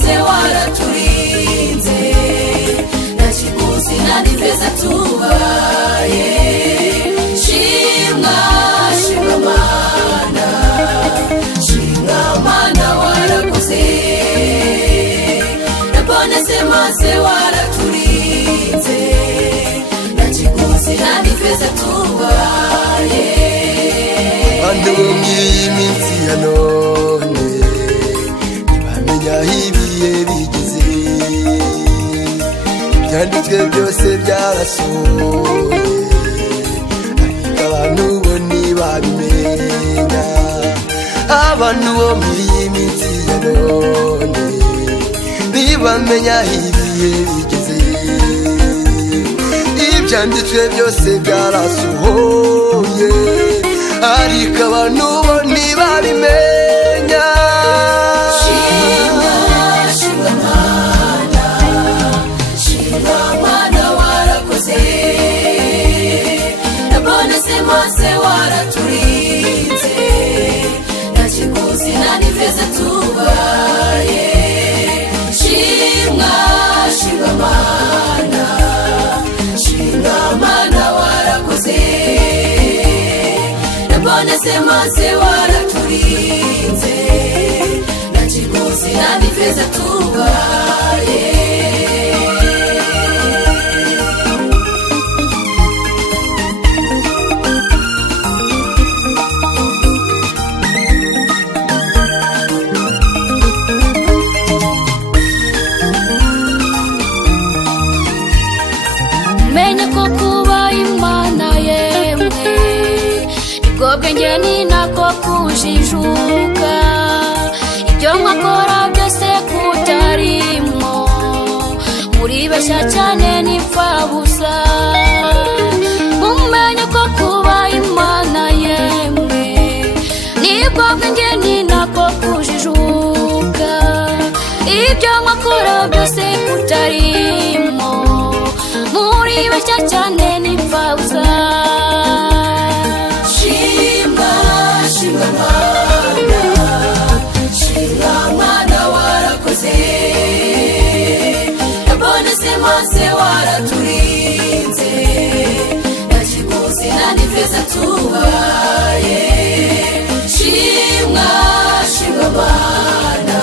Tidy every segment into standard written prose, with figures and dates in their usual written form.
se waraturinze nta kiguzi nta n'ifeza tubaye shimwa shimwa Mana shimwa Mana warakoze se waraturinze nta kiguzi nta n'ifeza tubaye Bantu mw'iyi minsi ya none ntibamenya aho ibihe bigeze ibyanditswe byose byarasohoye ariko abantu bo ntibabimenya abantu bo mw'iyi minsi ya none ntibamenya aho ibihe bigeze ibyanditswe byose byarasohoye ariko abantu bo ntibabimenya shimwa shimwa Mana shimwa Mana warakoze se waraturinze nta kiguzi nta n'ifeza tubaye shimwa shimwa Mana shimwa Mana warakoze se waraturinze nta kiguzi nta n'ifeza tubaye menye ko kuba Imana yemwe nibwo bwenge ni nako kujijuka ibyo mwakora byose kutarimo muribeshya cyane n'imfabusa mumenye ko kuba Imana yemwe nibwo bwenge ni nako kujijuka ibyo mwakora byose kutarimo muribeshya cyane n'imfabusa shimwa shimwa Mana shimwa Mana warakoze se waraturinze nta kiguzi nta n'ifeza tubaye shimwa shimwa Mana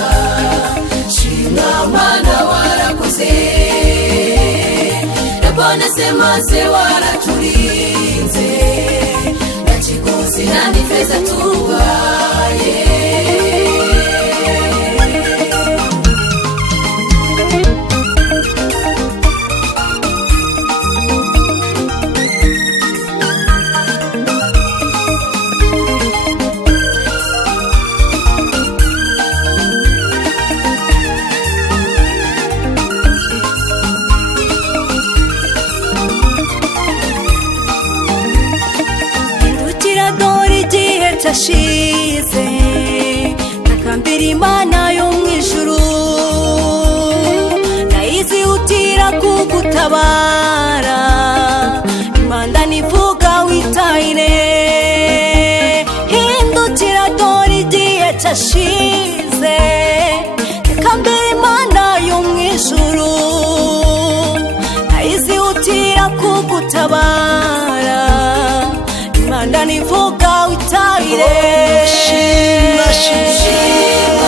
shimwa Mana warakoze se waraturinze nta kiguzi nta n'ifeza tubaye cyashize nakambira Imana yo mw'ijuru nayizihutira kugutabara Imana nivuga witahire hindukira dore igihe cyashize nakambira Imana yo mw'ijuru nayizihutira kugutabara Imana nivuga witahire shimwa shimwa